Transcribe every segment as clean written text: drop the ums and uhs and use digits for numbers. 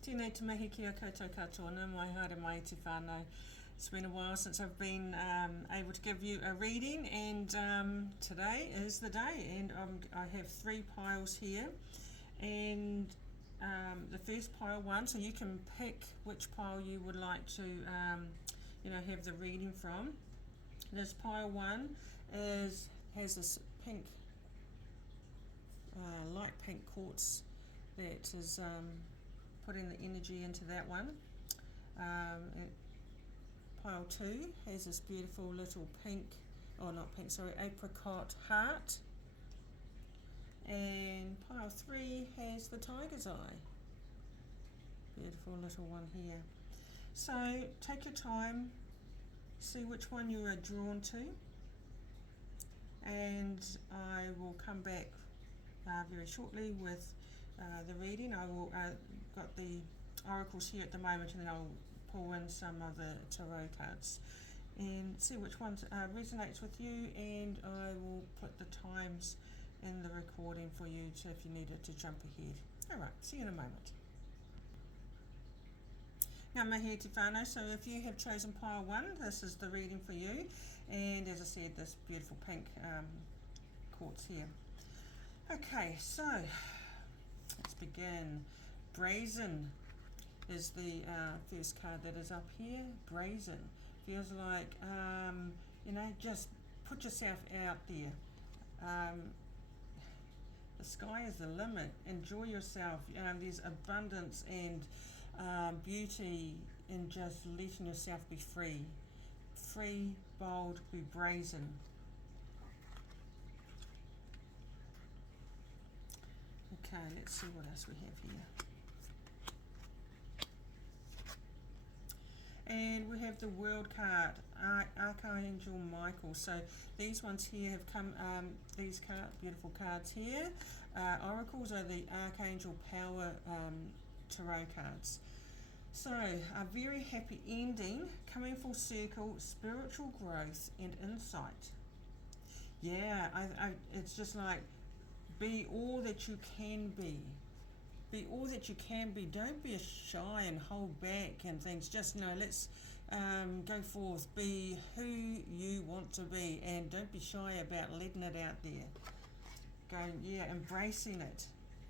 Tēnei te mihi kia koutou katoa, mai haere mai te whānau. It's been a while since I've been able to give you a reading, and today is the day, and I have 3 piles here, and the first pile 1, so you can pick which pile you would like to have the reading from. This pile 1 has this pink, light pink quartz that is putting the energy into that one. Pile 2 has this beautiful little pink, apricot heart. And pile 3 has the tiger's eye. Beautiful little one here. So take your time, see which one you are drawn to, and I will come back very shortly with the reading. I will got the oracles here at the moment, and then I'll pull in some of the tarot cards and see which one resonates with you, and I will put the times in the recording for you so if you needed to jump ahead. Alright, see you in a moment. Ngā mihi te whānau, so if you have chosen pile 1, this is the reading for you, and as I said, this beautiful pink quartz here. Okay, so let's begin. Brazen is the first card that is up here. Brazen feels like just put yourself out there. The sky is the limit. Enjoy yourself. There's abundance and beauty in just letting yourself be free. Free, bold, be brazen. Okay, let's see what else we have here. And we have the World card, Archangel Michael. So these ones here have come, these beautiful cards here. Oracles are the Archangel Power tarot cards. So a very happy ending, coming full circle, spiritual growth and insight. Yeah, it's just like, be all that you can be. Be all that you can be. Don't be shy and hold back and things. Just let's go forth. Be who you want to be, and don't be shy about letting it out there. Embracing it.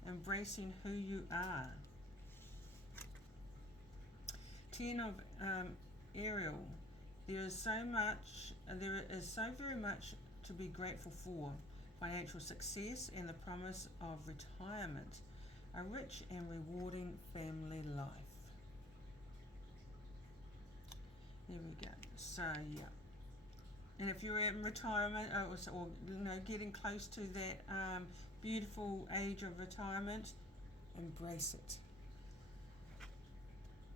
Embracing who you are. 10 of Ariel. There is so very much to be grateful for. Financial success and the promise of retirement. A rich and rewarding family life. There we go. So yeah. And if you're in retirement or getting close to that beautiful age of retirement, embrace it.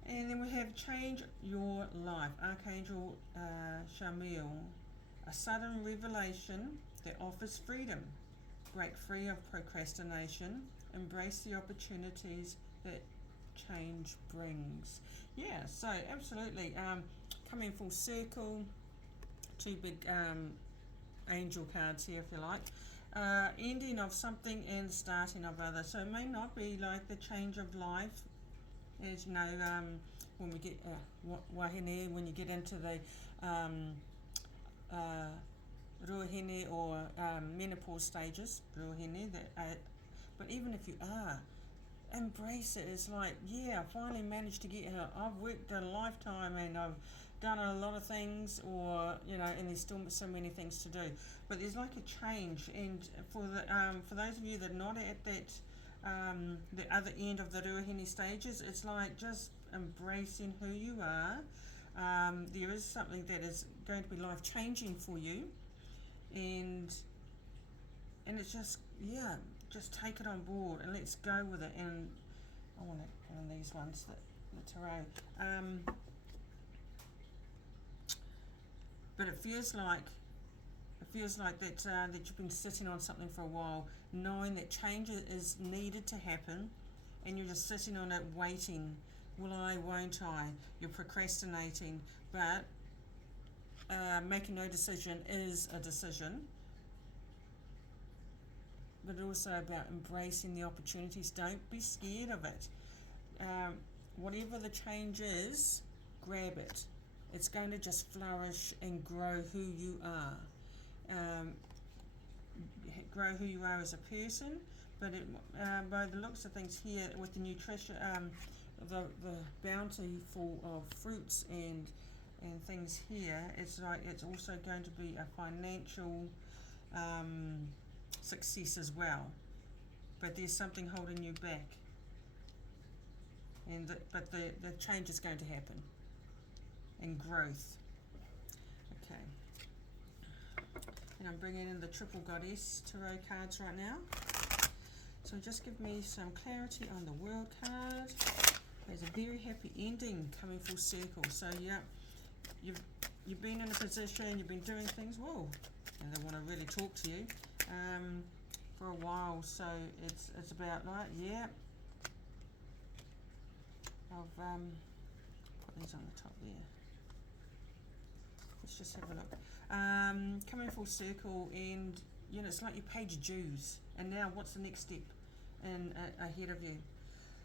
And then we have change your life. Archangel Shamil. A sudden revelation that offers freedom. Break free of procrastination. Embrace the opportunities that change brings. Yeah, so absolutely. Coming full circle. 2 big angel cards here, if you like. Ending of something and starting of others. So it may not be like the change of life. As you know, when we get wahine, when you get into the ruahine or menopause stages, ruahine, but even if you are, embrace it. It's like, yeah, I finally managed to get here. I've worked a lifetime and I've done a lot of things, and there's still so many things to do. But there's like a change, and for those of you that are not at that the other end of the ruahine stages, it's like just embracing who you are. There is something that is going to be life changing for you, and it's just take it on board and let's go with it. And I want to one of these ones, the tarot. But it feels like that you've been sitting on something for a while, knowing that change is needed to happen, and you're just sitting on it waiting. Will I, won't I? You're procrastinating, but making no decision is a decision. But also about embracing the opportunities. Don't be scared of it. whatever the change is, grab it. It's going to just flourish and grow who you are. Grow who you are as a person, but by the looks of things here, with the nutrition, the bountiful of fruits and things here, it's like it's also going to be a financial success as well. But there's something holding you back, but the change is going to happen, and growth. Okay. And I'm bringing in the Triple Goddess Tarot cards right now. So just give me some clarity on the World card. There's a very happy ending coming full circle. So yeah, you've been in a position, you've been doing things, whoa, and they want to really talk to you for a while. So it's about like, yeah, I've put these on the top there. Let's just have a look. Coming full circle, and you know, it's like you paid your dues, and now what's the next step ahead of you?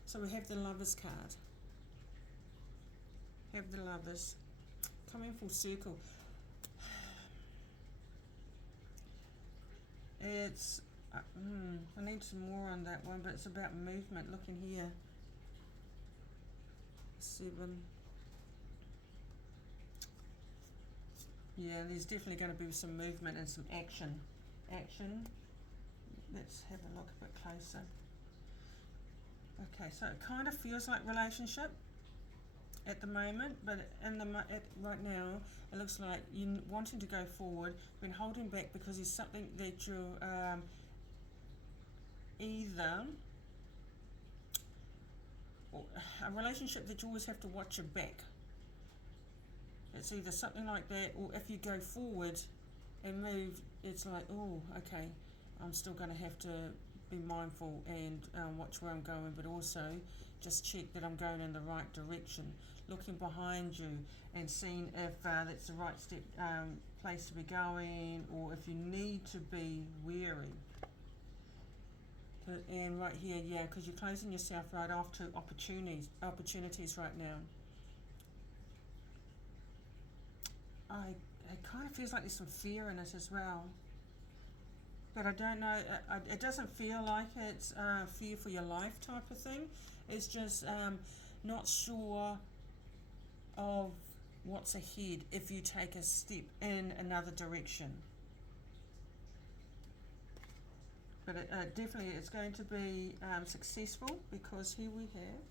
So we have the Lovers card. Have the Lovers coming full circle. It's I need some more on that one, but it's about movement. Look in here. 7. Yeah, there's definitely going to be some movement and some action. Let's have a look a bit closer. Okay, so it kind of feels like relationship at the moment, but right now it looks like you're wanting to go forward, been holding back because there's something that you're either a relationship that you always have to watch your back. It's either something like that, or if you go forward and move, it's like, oh, okay, I'm still going to have to be mindful and watch where I'm going, but also just check that I'm going in the right direction, looking behind you and seeing if that's the right place to be going, or if you need to be wary. And right here, yeah, because you're closing yourself right off to opportunities right now. It kind of feels like there's some fear in it as well, but I don't know, it doesn't feel like it's fear for your life type of thing. It's just not sure of what's ahead if you take a step in another direction. But definitely it's going to be successful, because here we have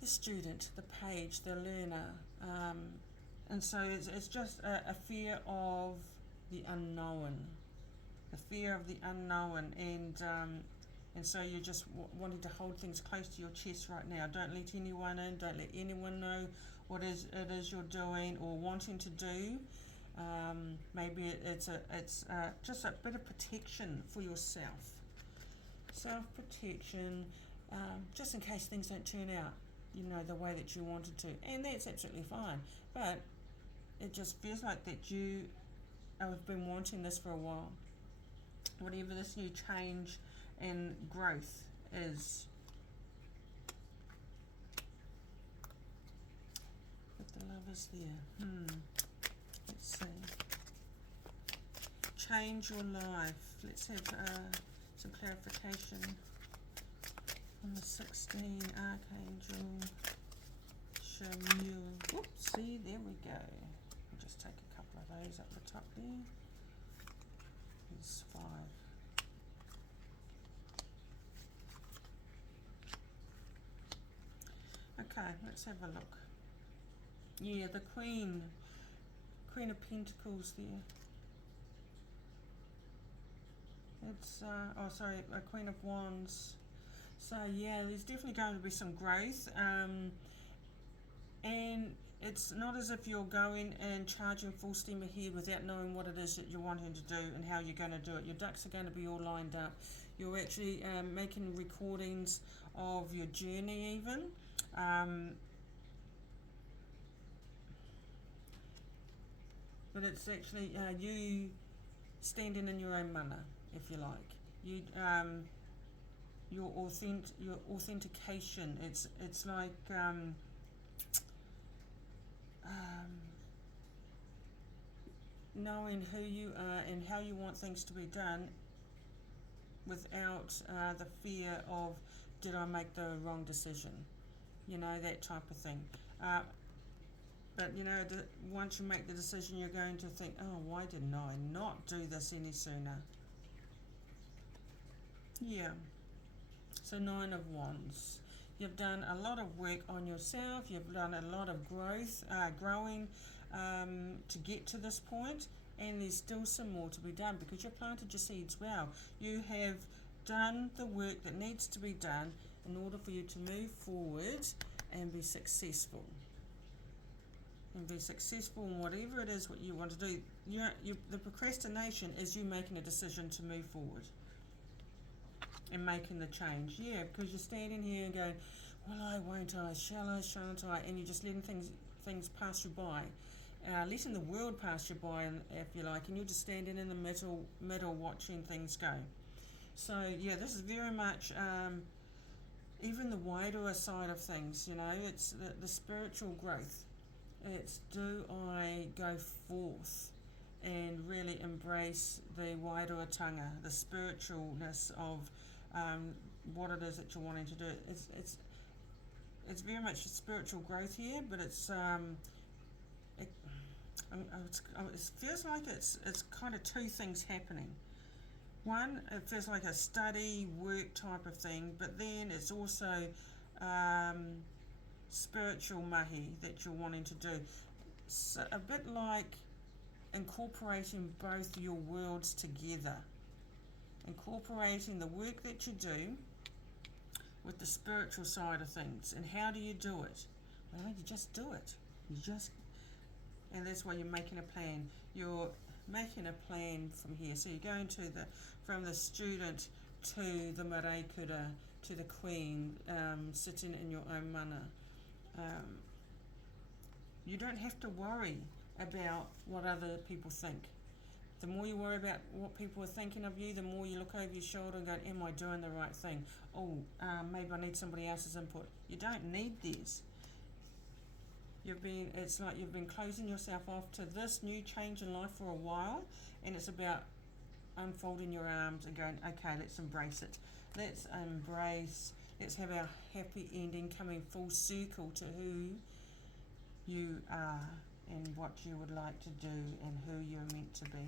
the student, the page, the learner, and so it's just a fear of the unknown, and so you're just wanting to hold things close to your chest right now. Don't let anyone in. Don't let anyone know what it is you're doing or wanting to do. Maybe it's just a bit of protection for yourself, self-protection, just in case things don't turn out, you know, the way that you wanted to, and that's absolutely fine. But it just feels like that you have been wanting this for a while, whatever this new change and growth is. Put the Lovers there. Let's see. Change your life. Let's have some clarification on the 16 Archangel Chamuel. Oops, see, there we go. We'll just take a couple of those up the top there. There's 5. Okay, let's have a look. Yeah, the Queen of Pentacles there. It's a Queen of Wands. So yeah, there's definitely going to be some growth, and it's not as if you're going and charging full steam ahead without knowing what it is that you're wanting to do and how you're going to do it. Your ducks are going to be all lined up. You're actually making recordings of your journey even. But it's actually you standing in your own mana, if you like. your authentication. It's like knowing who you are and how you want things to be done without the fear of, did I make the wrong decision? You know, that type of thing. But you know, once you make the decision, you're going to think, oh, why didn't I not do this any sooner? Yeah. So 9 of Wands. You've done a lot of work on yourself. You've done a lot of growing to get to this point, and there's still some more to be done because you've planted your seeds well. You have done the work that needs to be done in order for you to move forward and be successful. And be successful in whatever it is what you want to do. The procrastination is you making a decision to move forward and making the change. Yeah, because you're standing here and going, well, I won't I, shall I, shan't I, and you're just letting things pass you by, letting the world pass you by, if you like, and you're just standing in the middle watching things go. So yeah, this is very much even the wider side of things. You know, it's the spiritual growth. It's, do I go forth and really embrace the wairuatanga, the spiritualness of what it is that you're wanting to do. It's very much spiritual growth here, but it feels like it's kind of two things happening. One, it feels like a study, work type of thing, but then it's also spiritual mahi that you're wanting to do. So a bit like incorporating both your worlds together. Incorporating the work that you do with the spiritual side of things. And how do you do it? Well, you just do it. And that's why you're making a plan. You're making a plan from here. So you're going from the student to the maraikura, to the queen, sitting in your own mana. You don't have to worry about what other people think. The more you worry about what people are thinking of you, the more you look over your shoulder and go, am I doing the right thing? Oh, maybe I need somebody else's input. You don't need theirs. It's like you've been closing yourself off to this new change in life for a while, and it's about unfolding your arms and going, okay, let's embrace it. Let's have our happy ending, coming full circle to who you are and what you would like to do and who you're meant to be.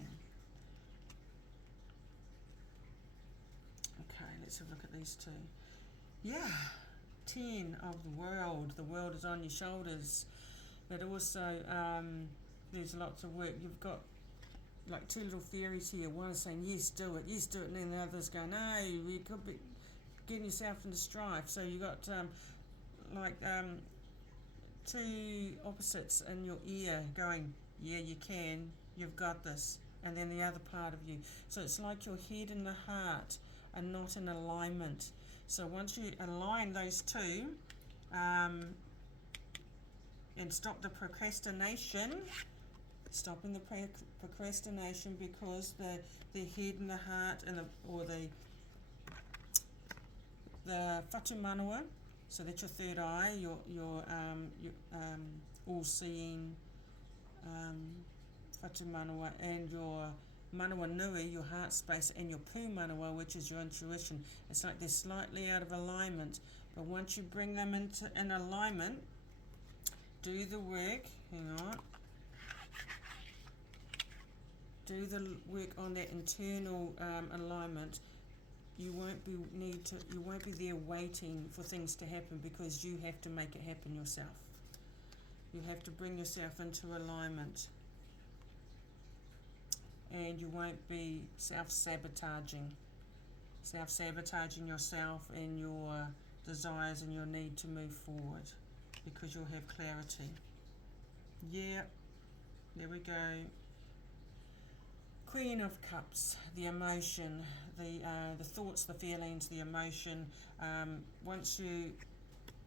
Okay, let's have a look at these two. Yeah, 10 of the world. The world is on your shoulders, but also there's lots of work. You've got like two little fairies here. One is saying, yes, do it, and then the other's going, no, you could be getting yourself into strife. So you got two opposites in your ear going, yeah, you can, you've got this, and then the other part of you. So it's like your head and the heart are not in alignment. So once you align those two and stop the procrastination, stopping the procrastination, because the head and the heart and the whatumanua, so that's your third eye, your all-seeing whatumanua, and your manawa nui, your heart space, and your pū manawa, which is your intuition. It's like they're slightly out of alignment, but once you bring them in alignment, do the work, do the work on that internal alignment. You won't be there waiting for things to happen, because you have to make it happen yourself. You have to bring yourself into alignment, and you won't be self-sabotaging yourself and your desires and your need to move forward, because you'll have clarity. Yeah, there we go. Queen of Cups, the emotion, the thoughts, the feelings, the emotion. Once you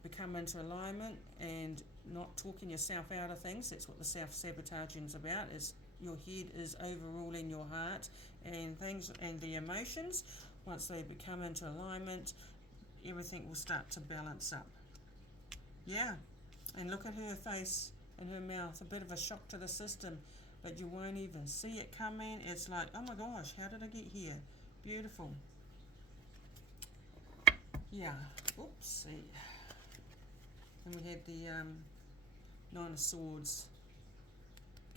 become into alignment and not talking yourself out of things, that's what the self-sabotaging is about, is your head is overruling your heart and things and the emotions. Once they become into alignment, everything will start to balance up. Yeah, and look at her face and her mouth, a bit of a shock to the system, but you won't even see it coming. It's like, oh my gosh, how did I get here? Beautiful. Yeah, oopsie. And we had the Nine of Swords,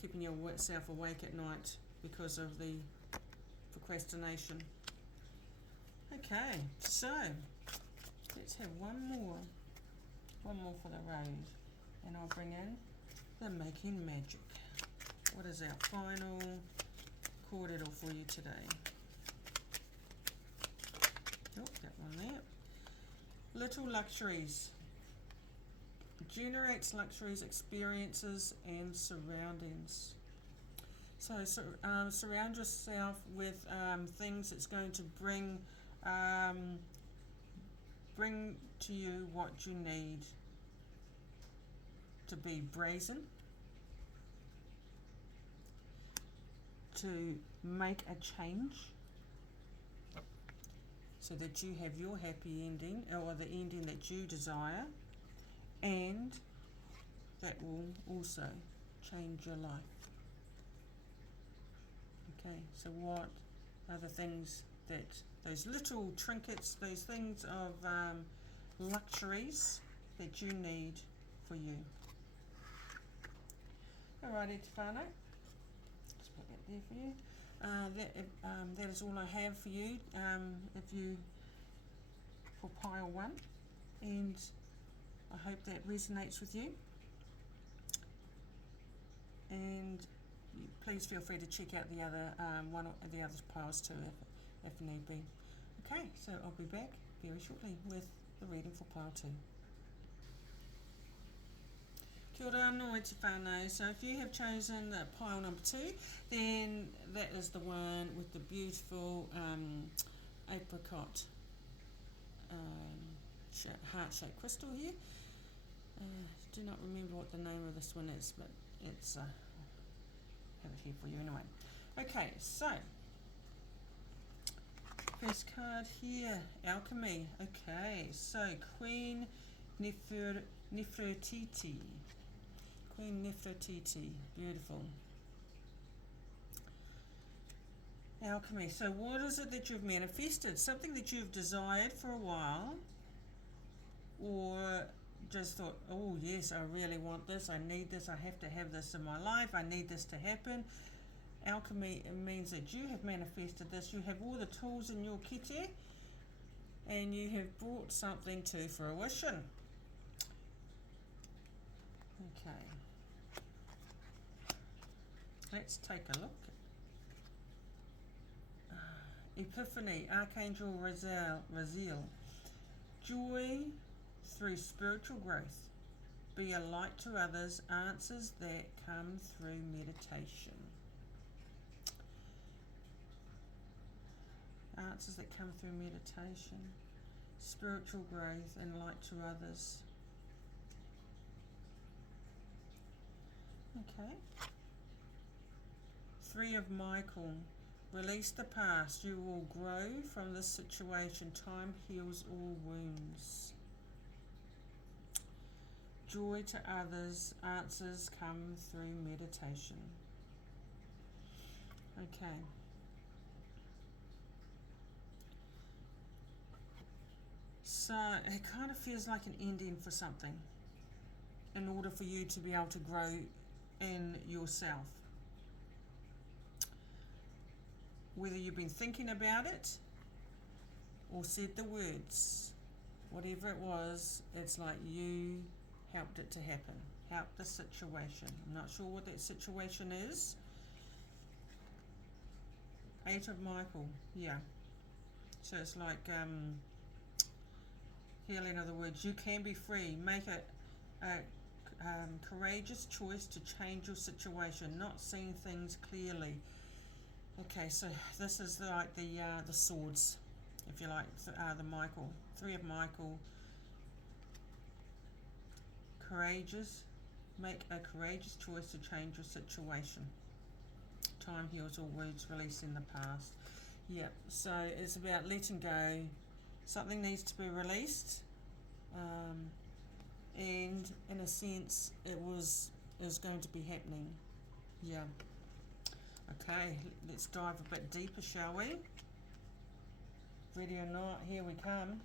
keeping yourself awake at night because of the procrastination. Okay, so let's have one more for the road, and I'll bring in the Making Magic. What is our final cordial for you today? Oh, that one there. Little luxuries. Generates luxuries, experiences, and surroundings. So surround yourself with things that's going to bring to you what you need to be brazen, to make a change, so that you have your happy ending, or the ending that you desire, and that will also change your life. Okay, so what are the things that, those little trinkets, those things of luxuries that you need for you? Alrighty, Tefano, just put that there for you. That is all I have for you. For pile 1, and I hope that resonates with you. And please feel free to check out the other one of the other piles too, if need be. Okay, so I'll be back very shortly with the reading for pile 2. Kia ora anō te whānau. So if you have chosen pile number 2, then that is the one with the beautiful apricot heart-shaped crystal here. Do not remember what the name of this one is, but it's have it here for you anyway. Okay, so first card here, Alchemy. Okay, so Queen Nefertiti. Queen Nefertiti, beautiful. Alchemy. So what is it that you've manifested? Something that you've desired for a while, or just thought, oh yes, I really want this, I need this, I have to have this in my life, I need this to happen. Alchemy, it means that you have manifested this, you have all the tools in your kite, and you have brought something to fruition. Okay, let's take a look. Epiphany, Archangel Raziel. Joy through spiritual growth. Be a light to others. Answers that come through meditation. Answers that come through meditation. Spiritual growth and light to others. Okay. 3 of Michael. Release the past. You will grow from this situation. Time heals all wounds. Joy to others. Answers come through meditation. Okay. So it kind of feels like an ending for something, in order for you to be able to grow in yourself. Whether you've been thinking about it or said the words, whatever it was, it's like you helped it to happen, helped the situation. I'm not sure what that situation is. 8 of Michael, yeah. So it's like healing, in other words, you can be free. Make a courageous choice to change your situation, not seeing things clearly. Okay, so this is like the swords, if you like, the Michael, 3 of Michael. Courageous, make a courageous choice to change your situation. Time heals all wounds, releasing the past. Yep, so it's about letting go, something needs to be released, and in a sense is going to be happening. Yeah. Okay, let's dive a bit deeper, shall we? Ready or not, here we come.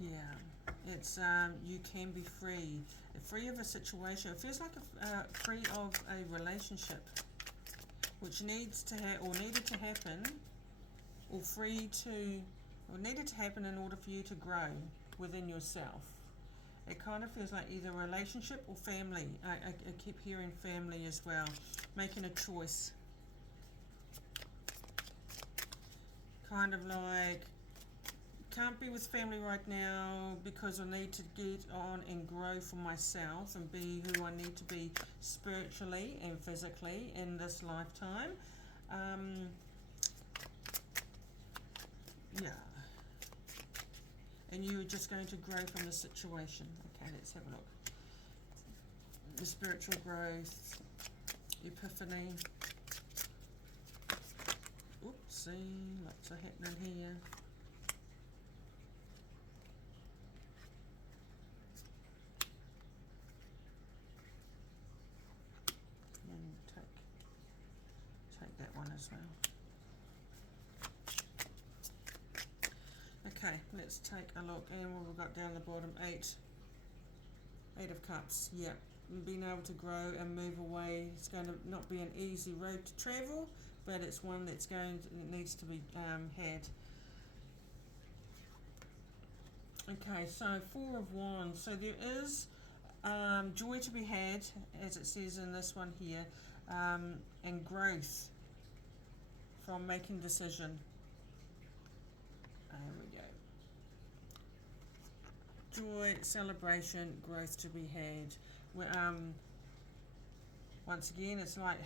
Yeah, it's you can be free of a situation. It feels like free of a relationship, which needs to or needed to happen, or needed to happen in order for you to grow within yourself. It kind of feels like either relationship or family. I keep hearing family as well. Making a choice. Kind of like, can't be with family right now because I need to get on and grow for myself and be who I need to be spiritually and physically in this lifetime. Yeah. And you're just going to grow from the situation. Okay, let's have a look. The spiritual growth, epiphany. Oopsie, lots are happening here. And take that one as well. Okay, let's take a look, and what we've got down the bottom, Eight of Cups. Yeah, being able to grow and move away. It's going to not be an easy road to travel, but it's one that's needs to be had. Okay, so Four of Wands. So there is joy to be had, as it says in this one here, and growth from making decision. There we go. Joy, celebration, growth to be had. Once again, it's like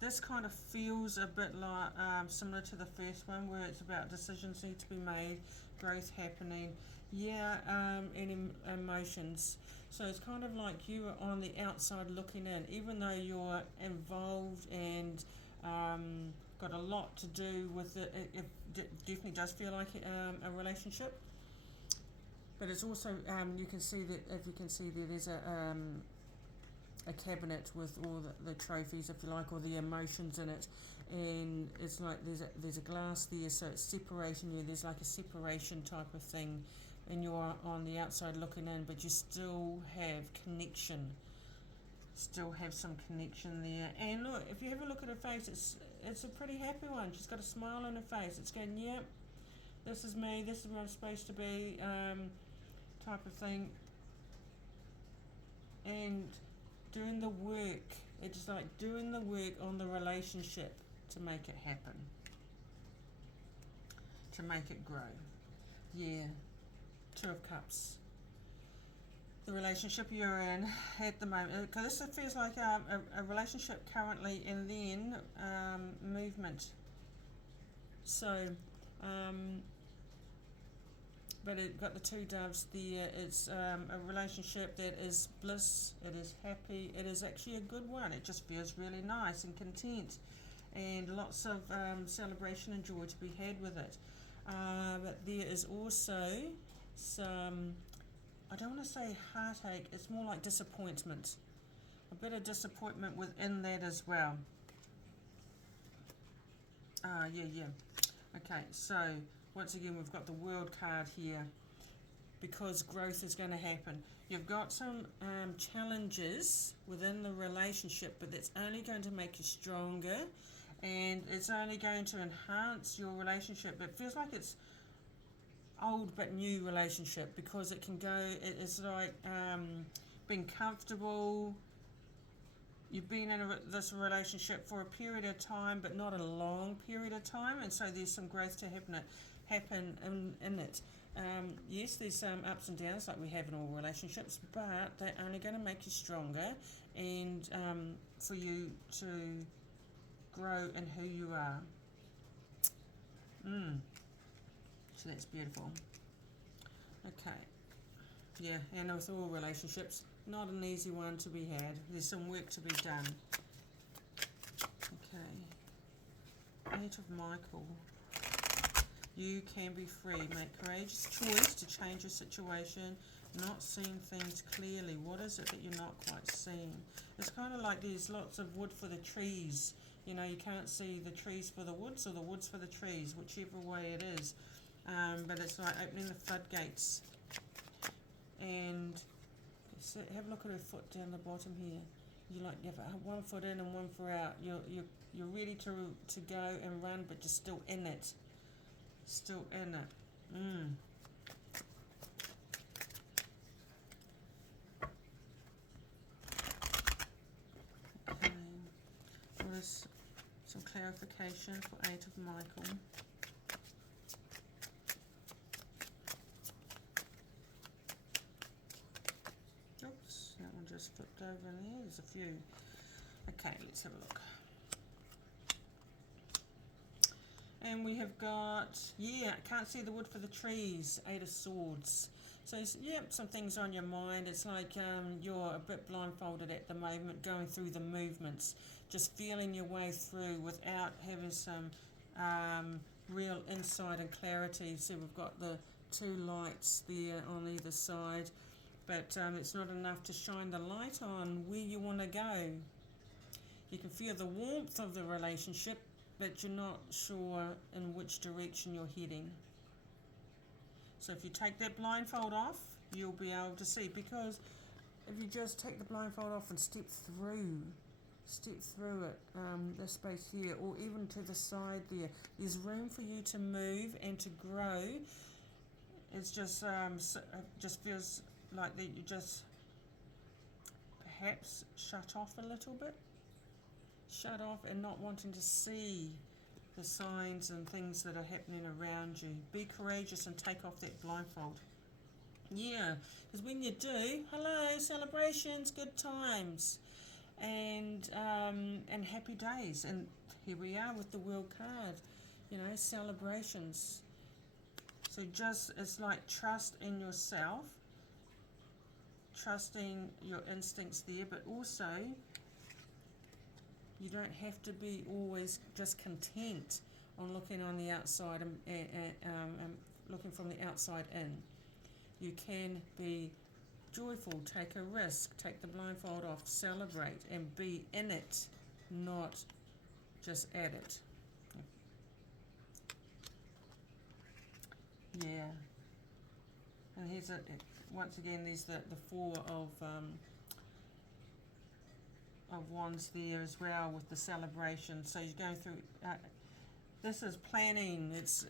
this kind of feels a bit like similar to the first one, where it's about decisions need to be made, growth happening, and emotions. So it's kind of like you are on the outside looking in, even though you're involved and got a lot to do with it. It definitely does feel like a relationship, but it's also you can see that, if you can see there, there's a cabinet with all the trophies, if you like, or the emotions in it, and it's like there's a glass there, so it's separating you. There's like a separation type of thing, and you're on the outside looking in, but you still have connection. Still have some connection there. And look, if you have a look at her face, it's a pretty happy one. She's got a smile on her face. It's going, yep, this is me, this is where I'm supposed to be, type of thing. And doing the work, it's like doing the work on the relationship to make it happen, to make it grow. Yeah, Two of Cups. The relationship you're in at the moment, because this feels like a relationship currently, and then movement. So, but it got the two doves there. It's a relationship that is bliss, it is happy, it is actually a good one. It just feels really nice and content, and lots of celebration and joy to be had with it. But there is also some, I don't want to say heartache, it's more like disappointment. A bit of disappointment within that as well. Yeah. Okay, so once again we've got the World card here, because growth is going to happen. You've got some challenges within the relationship, but that's only going to make you stronger, and it's only going to enhance your relationship. It feels like it's old but new relationship, because it can go, it's like being comfortable. You've been in this relationship for a period of time, but not a long period of time, and so there's some growth to happen in it. Yes, there's some ups and downs like we have in all relationships, but they're only going to make you stronger, and for you to grow in who you are. So that's beautiful. Okay. Yeah, and with all relationships, not an easy one to be had. There's some work to be done. Eight of Michael. You can be free. Make courageous choice to change your situation. Not seeing things clearly. What is it that you're not quite seeing? It's kind of like there's lots of wood for the trees. You know, you can't see the trees for the woods or the woods for the trees, whichever way it is. But it's like opening the floodgates. And so have a look at her foot down the bottom here. You like you have one foot in and one foot out. You're ready to go and run, but you're still in it. Still in it. Okay. What is some clarification for Eight of Michael? Oops, that one just flipped over there. There's a few. Okay, let's have a look. And we have got, yeah, can't see the wood for the trees, Eight of Swords. So, yeah, some things on your mind. It's like you're a bit blindfolded at the moment, going through the movements, just feeling your way through without having some real insight and clarity. So we've got the two lights there on either side, but it's not enough to shine the light on where you want to go. You can feel the warmth of the relationship, but you're not sure in which direction you're heading. So if you take that blindfold off, you'll be able to see, because if you just take the blindfold off and step through it, this space here, or even to the side there, there's room for you to move and to grow. It's just it just feels like that you just perhaps shut off a little bit. Shut off and not wanting to see the signs and things that are happening around you. Be courageous and take off that blindfold. Yeah, because when you do, hello, celebrations, good times, and happy days. And here we are with the World card, you know, celebrations. So just, it's like trust in yourself, trusting your instincts there, but also you don't have to be always just content on looking on the outside and looking from the outside in. You can be joyful, take a risk, take the blindfold off, celebrate and be in it, not just at it. Yeah. And here's it. Once again, there's the Four of Wands there as well with the celebration. So you're going through. This is planning. It's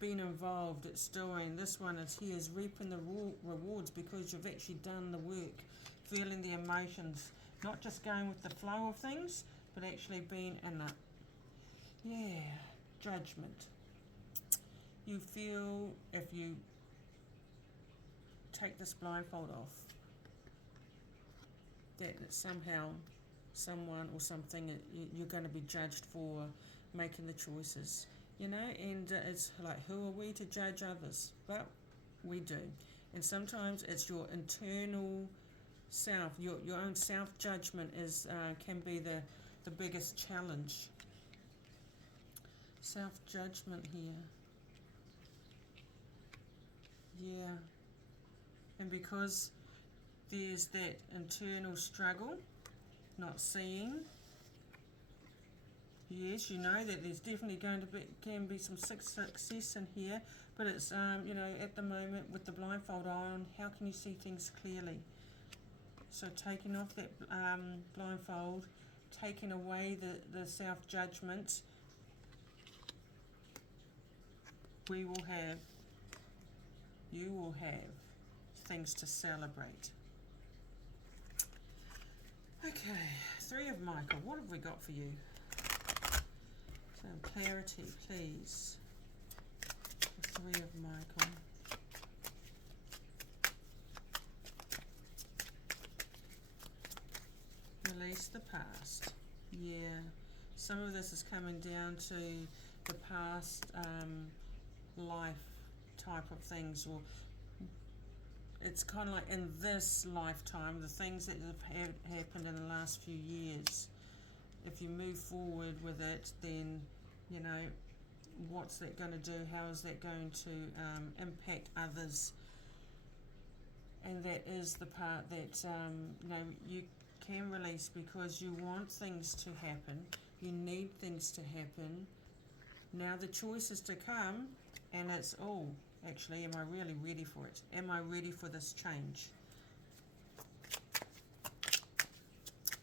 being involved. It's doing. This one is here is reaping the rewards because you've actually done the work, feeling the emotions, not just going with the flow of things, but actually being in it. Yeah, judgment. You feel if you take this blindfold off, that somehow someone or something you're going to be judged for making the choices, you know, and it's like, who are we to judge others? But we do. And sometimes it's your internal self, your own self-judgment is can be the biggest challenge. Self-judgment here. Yeah. And because there's that internal struggle, not seeing. Yes, you know that there's definitely going to be some success in here, but it's you know, at the moment with the blindfold on, how can you see things clearly? So taking off that blindfold, taking away the self-judgment, you will have things to celebrate. Okay, Three of Michael, what have we got for you? So clarity, please. The Three of Michael. Release the past. Yeah, some of this is coming down to the past life type of things, or it's kind of like in this lifetime, the things that have happened in the last few years. If you move forward with it, then you know, what's that going to do? How is that going to impact others? And that is the part that you know, you can release, because you want things to happen. You need things to happen. Now the choice is to come, and it's, oh, actually, am I really ready for it? Am I ready for this change?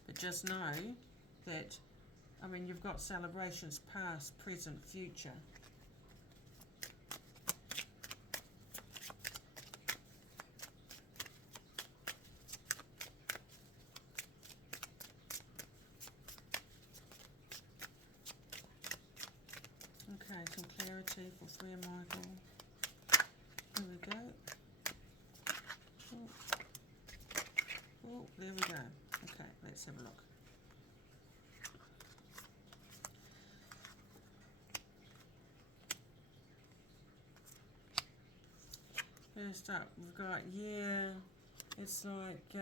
But just know that, I mean, you've got celebrations past, present, future. Okay, some clarity for Freya Michael. Here we go. Oh, there we go. Okay, let's have a look. First up, we've got, yeah, it's like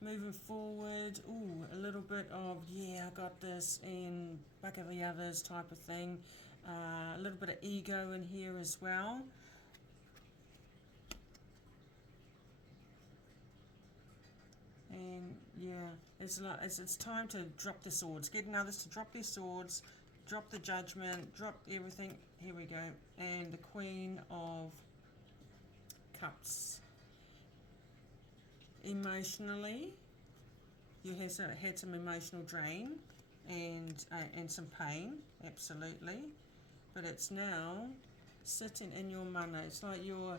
moving forward. Ooh, a little bit of, yeah, I got this, and back of the others type of thing. A little bit of ego in here as well. And yeah, it's like it's time to drop the swords, getting others to drop their swords, drop the judgment, drop everything. Here we go. And the Queen of Cups. Emotionally, you had some emotional drain and some pain, absolutely. But it's now sitting in your mana. It's like your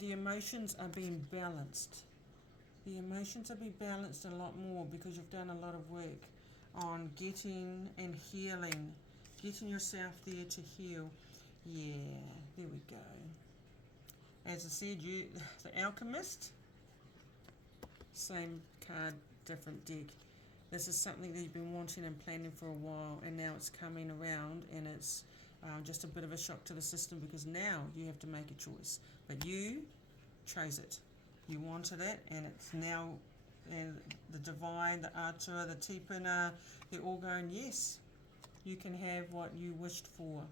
the emotions are being balanced. The emotions are being balanced a lot more, because you've done a lot of work on getting and healing, getting yourself there to heal. Yeah, there we go. As I said, you, the Alchemist, same card, different deck. This is something that you've been wanting and planning for a while, and now it's coming around, and it's just a bit of a shock to the system, because now you have to make a choice. But you chose it. You wanted it, and it's now, and the Divine, the Atua, the Tipuna, they're all going, yes, you can have what you wished for.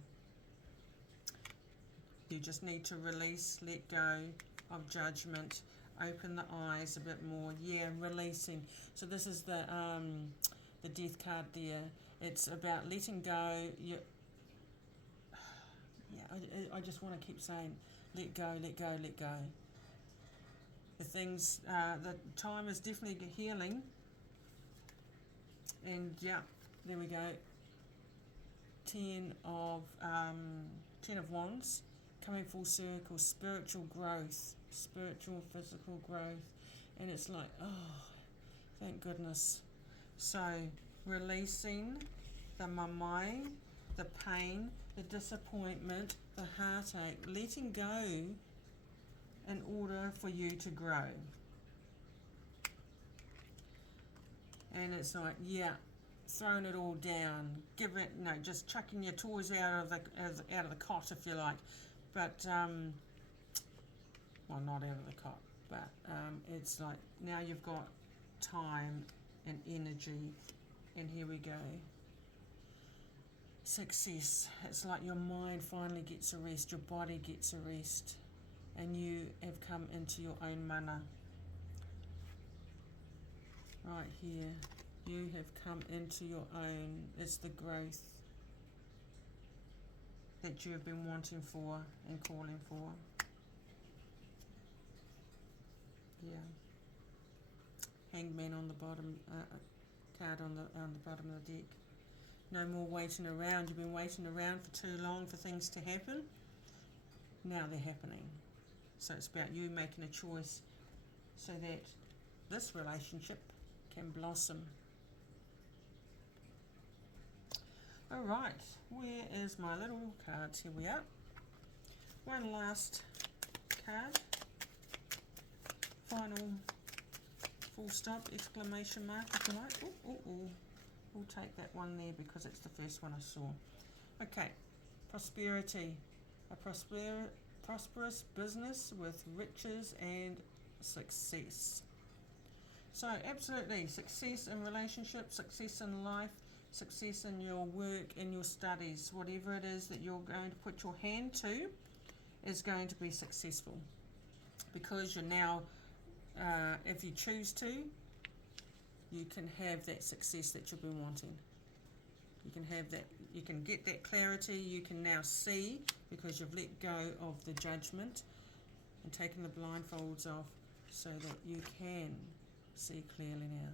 You just need to release, let go of judgment, open the eyes a bit more. Yeah, releasing. So this is the Death card there. It's about letting go. I just want to keep saying, let go, let go, let go. The things, the time is definitely healing. And yeah, there we go. 10 of Wands, coming full circle, spiritual growth, spiritual, physical growth. And it's like, oh, thank goodness. So, releasing the mamai, the pain, the disappointment, the heartache, letting go in order for you to grow. And it's like, yeah, throwing it all down, just chucking your toys out of the cot, if you like. But well, not out of the cot, but it's like, now you've got time and energy, and here we go. Success. It's like your mind finally gets a rest, your body gets a rest, and you have come into your own mana. Right here, you have come into your own. It's the growth that you've been wanting for and calling for. Yeah. Hangman on the bottom, card on the bottom of the deck. No more waiting around. You've been waiting around for too long for things to happen. Now they're happening. So it's about you making a choice so that this relationship can blossom. Alright, where is my little cards? Here we are. One last card. Final full stop, exclamation mark, if you like. We'll take that one there because it's the first one I saw. Okay, prosperity. A prosperous business with riches and success. So absolutely, success in relationships, success in life, success in your work, in your studies, whatever it is that you're going to put your hand to is going to be successful, because you're now, if you choose to, you can have that success that you've been wanting. You can have that, you can get that clarity, you can now see, because you've let go of the judgment and taken the blindfolds off, so that you can see clearly now.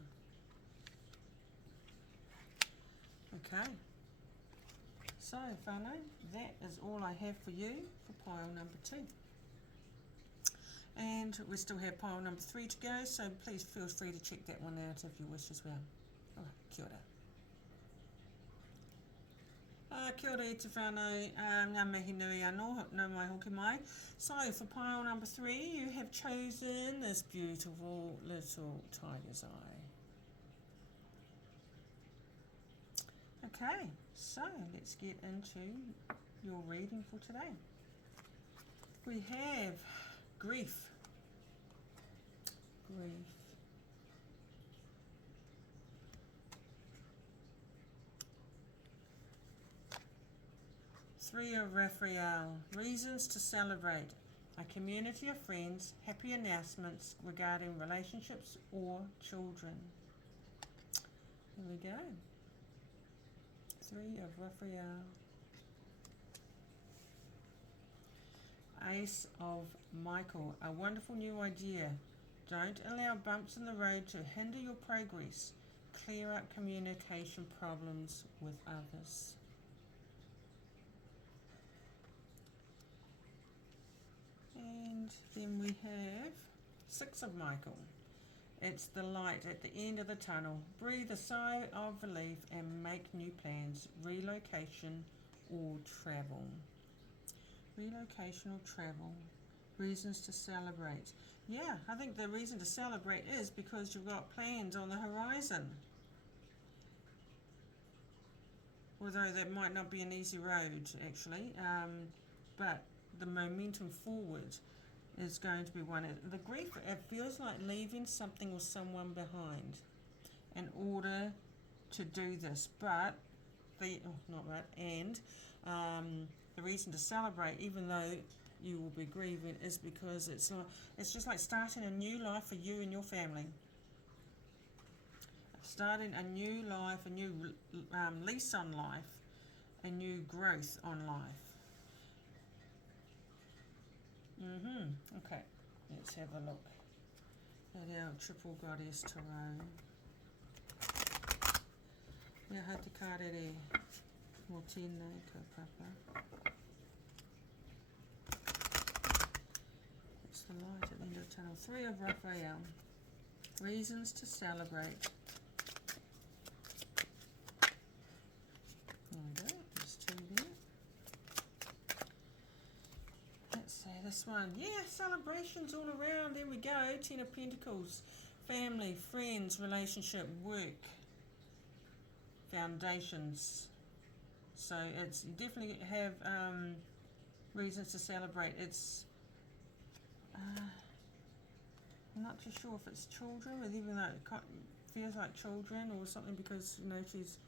Okay, so whānau, that is all I have for you for pile number 2. And we still have pile number 3 to go, so please feel free to check that one out if you wish as well. Alright, kia ora. Kia ora e te whānau, ngā mihi nui anō, nau mai hoki mai. So for pile number 3, you have chosen this beautiful little tiger's eye. Okay, so let's get into your reading for today. We have grief. Grief. Three of Raphael. Reasons to celebrate. A community of friends. Happy announcements regarding relationships or children. Here we go. Three of Raphael. Ace of Michael. A wonderful new idea. Don't allow bumps in the road to hinder your progress. Clear up communication problems with others. And then we have Six of Michael. It's the light at the end of the tunnel. Breathe a sigh of relief and make new plans. Relocation or travel. Relocation or travel. Reasons to celebrate. Yeah, I think the reason to celebrate is because you've got plans on the horizon. Although that might not be an easy road, actually. But the momentum forward is going to be one. The grief, it feels like leaving something or someone behind in order to do this. But the the reason to celebrate, even though you will be grieving, is because it's just like starting a new life for you and your family. Starting a new life, a new lease on life, a new growth on life. Okay, let's have a look at our triple goddess tarot. Ngā hata kārere mō tēnei kaupapa. It's the light at the end of the tunnel. Three of Raphael. Reasons to celebrate. There we go, there's 2 there. Let's say this one. Yeah, celebrations all around. There we go. 10 of Pentacles. Family, friends, relationship, work, foundations. So it's, you definitely have reasons to celebrate. It's I'm not too sure if it's children, but even though it feels like children or something, because you know she's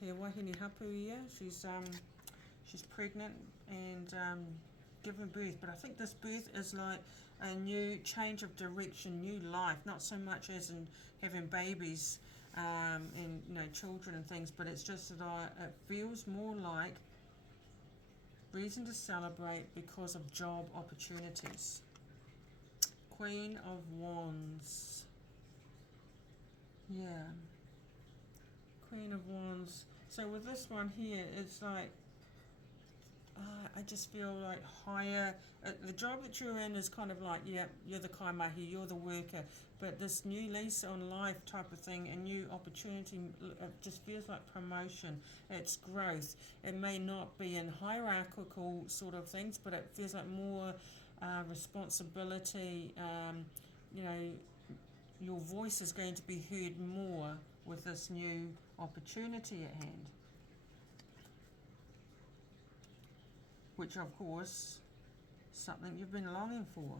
he wahine hapu ia. She's pregnant and giving birth, but I think this birth is like a new change of direction, new life, not so much as in having babies and you know children and things, but it's just that it feels more like reason to celebrate because of job opportunities. Queen of Wands. Yeah. Queen of Wands. So with this one here, it's like I just feel like higher. The job that you're in is kind of like, yeah, you're the kaimahi, you're the worker, but this new lease on life type of thing, a new opportunity, it just feels like promotion. It's growth. It may not be in hierarchical sort of things, but it feels like more responsibility. You know, your voice is going to be heard more with this new opportunity at hand. Which of course, something you've been longing for.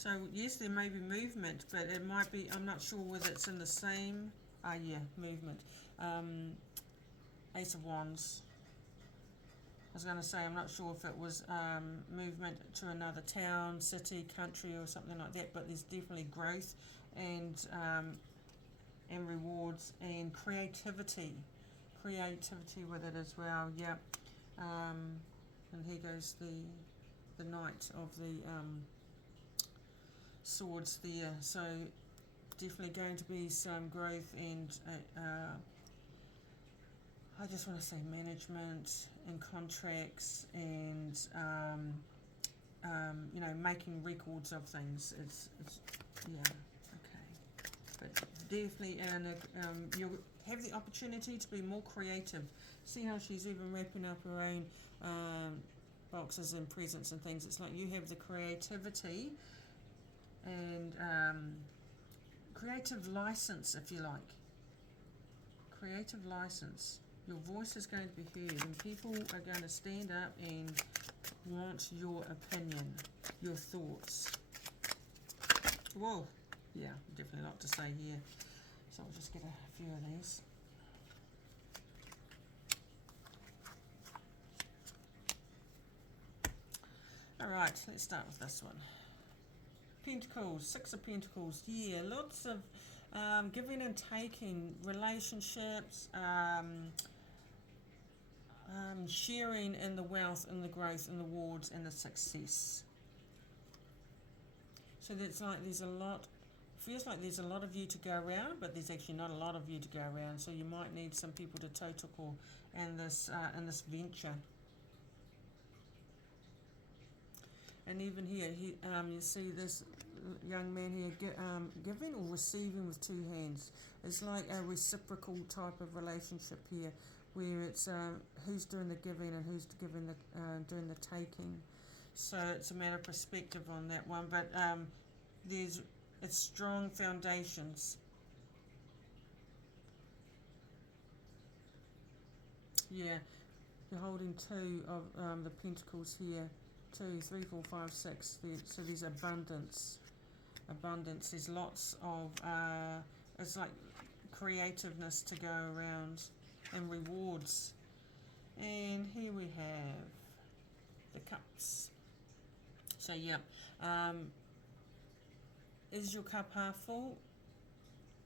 So yes, there may be movement, but it might be, I'm not sure whether it's in the same, yeah, movement. Ace of Wands. I was going to say, I'm not sure if it was movement to another town, city, country, or something like that, but there's definitely growth and rewards and creativity with it as well. Yeah. And here goes the Knight of the Swords there. So definitely going to be some growth and I just want to say management and contracts and you know, making records of things. It's yeah, okay. But definitely, and you'll have the opportunity to be more creative. See how she's even wrapping up her own boxes and presents and things. It's like you have the creativity and creative license, if you like. Creative license. Your voice is going to be heard and people are going to stand up and want your opinion, your thoughts. Whoa, yeah, definitely a lot to say here. So I'll just get a few of these. Alright, let's start with this one. Pentacles, Six of Pentacles, yeah, lots of giving and taking, relationships, sharing in the wealth and the growth and the rewards and the success. So that's like there's a lot, feels like there's a lot of you to go around, but there's actually not a lot of you to go around. So you might need some people to totoko in this venture. And even here, you see this young man here giving or receiving with two hands. It's like a reciprocal type of relationship here, where it's who's doing the giving and who's doing the taking. So it's a matter of perspective on that one, but it's strong foundations. Yeah, you're holding two of the pentacles here. 2, 3, 4, 5, 6. So there's abundance. There's lots of it's like creativeness to go around and rewards. And here we have the cups. So yeah, is your cup half full?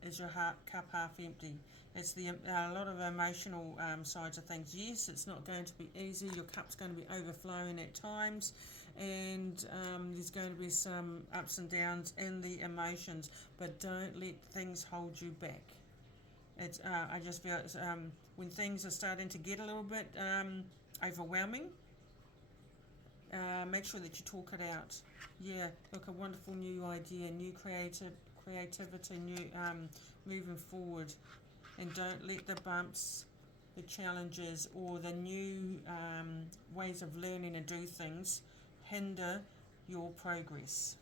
Is your cup half empty? It's a lot of emotional sides of things. Yes, it's not going to be easy. Your cup's going to be overflowing at times, and there's going to be some ups and downs in the emotions, but don't let things hold you back. It's I just feel it's, when things are starting to get a little bit overwhelming, make sure that you talk it out. Yeah, look, a wonderful new idea, new creativity, new moving forward. And don't let the bumps, the challenges, or the new ways of learning and do things hinder your progress.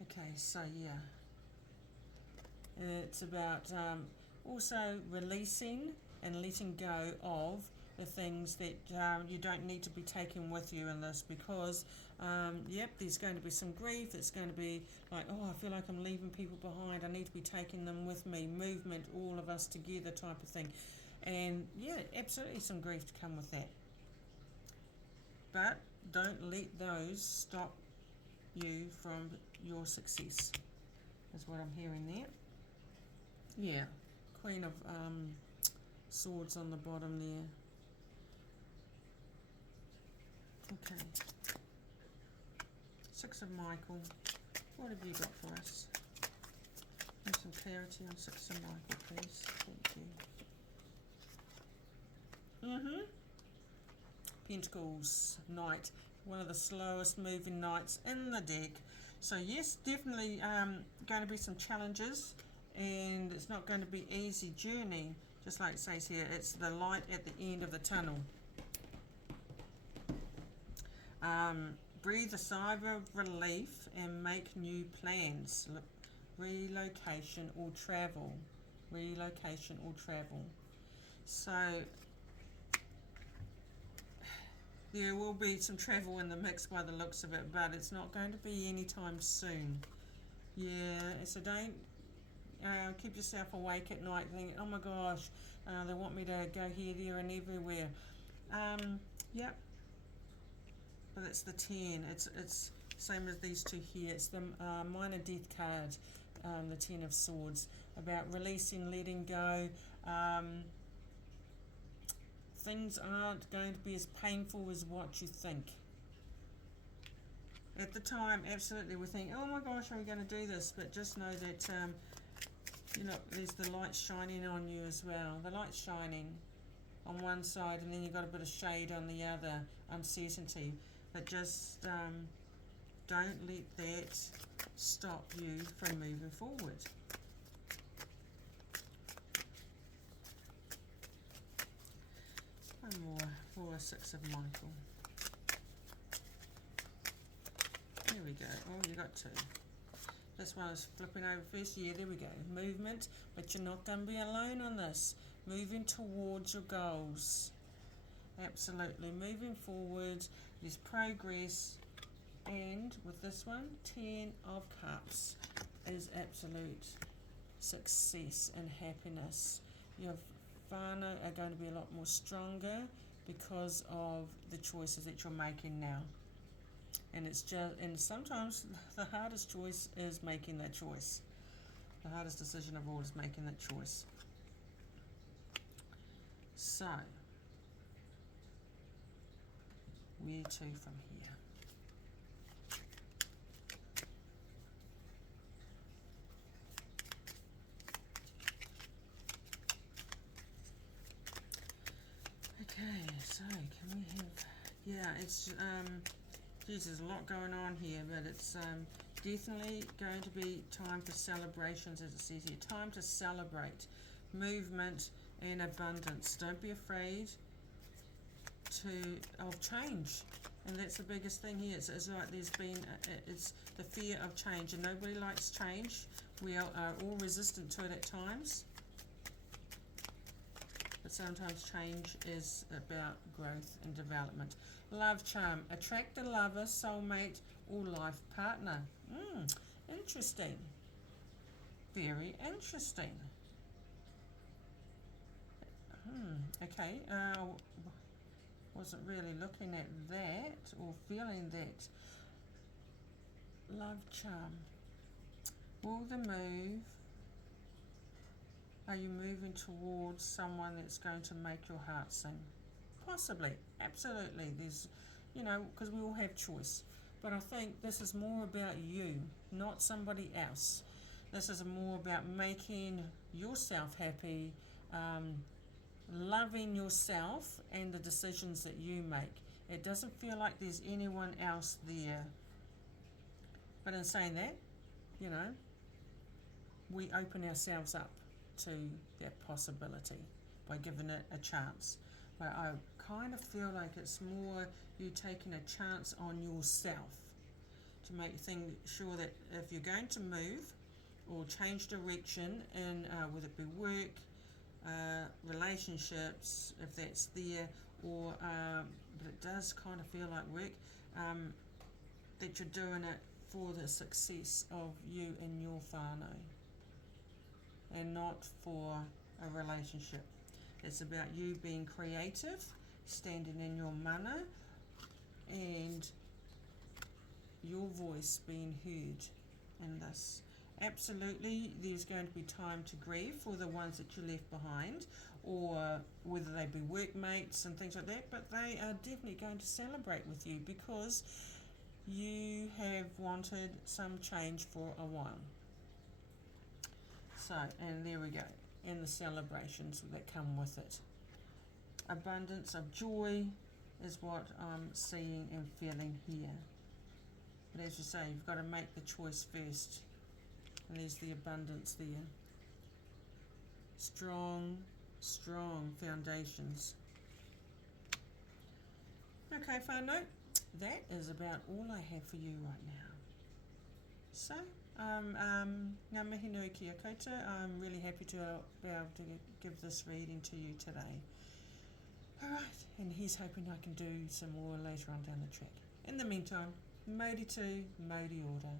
Okay, so yeah, it's about also releasing and letting go of the things that you don't need to be taking with you in this, because yep, there's going to be some grief. It's going to be like, oh, I feel like I'm leaving people behind. I need to be taking them with me. Movement, all of us together type of thing. And yeah, absolutely some grief to come with that. But don't let those stop you from your success, is what I'm hearing there. Yeah, Queen of Swords on the bottom there. Okay. Six of Michael. What have you got for us? Give some clarity on Six of Michael, please. Thank you. Pentacles, Knight. One of the slowest moving knights in the deck. So yes, definitely going to be some challenges, and it's not going to be easy journey. Just like it says here, it's the light at the end of the tunnel. Breathe a sigh of relief and make new plans. Relocation or travel. So there will be some travel in the mix by the looks of it, but it's not going to be anytime soon. Yeah, so don't keep yourself awake at night thinking, oh my gosh, they want me to go here, there and everywhere. Yep, but it's the 10. It's same as these two here. It's the minor death card, the 10 of Swords, about releasing, letting go. Things aren't going to be as painful as what you think. At the time, absolutely, we think, oh my gosh, are we going to do this? But just know that, there's the light shining on you as well. The light's shining on one side, and then you've got a bit of shade on the other, uncertainty. But just don't let that stop you from moving forward. One more for 6 of Michael. There we go. Oh, you got 2. This one is flipping over first. Yeah, there we go. Movement, but you're not going to be alone on this. Moving towards your goals. Absolutely. Moving forward. There's progress. And with this one, 10 of Cups is absolute success and happiness. Your whānau are going to be a lot more stronger because of the choices that you're making now. And sometimes the hardest choice is making that choice. The hardest decision of all is making that choice. So, where to from here? Okay, so can we have, it's there's a lot going on here, but it's definitely going to be time for celebrations, as it says here. Time to celebrate movement and abundance. Don't be afraid of change, and that's the biggest thing here. It's like there's been it's the fear of change, and nobody likes change. We are all resistant to it at times, but sometimes change is about growth and development. Love charm. Attract a lover, soulmate, or life partner. Interesting. Very interesting. Okay. Wasn't really looking at that or feeling that. Love charm. Will the move? Are you moving towards someone that's going to make your heart sing? Possibly, absolutely. There's, because we all have choice. But I think this is more about you, not somebody else. This is more about making yourself happy, loving yourself and the decisions that you make. It doesn't feel like there's anyone else there. But in saying that, we open ourselves up to that possibility by giving it a chance. But I kind of feel like it's more you taking a chance on yourself to make sure that if you're going to move or change direction in whether it be work, relationships, if that's there, or but it does kind of feel like work, that you're doing it for the success of you and your whānau and not for a relationship. It's about you being creative, standing in your mana, and your voice being heard in this. Absolutely, there's going to be time to grieve for the ones that you left behind, or whether they be workmates and things like that, but they are definitely going to celebrate with you because you have wanted some change for a while. So, and there we go, and the celebrations that come with it. Abundance of joy is what I'm seeing and feeling here. But as you say, you've got to make the choice first. And there's the abundance there. Strong, strong foundations. Okay, whānau, that is about all I have for you right now. So, ngā mihi nui kia koutou. I'm really happy to be able to give this reading to you today. Alright, and he's hoping I can do some more later on down the track. In the meantime, Modi 2, Modi order.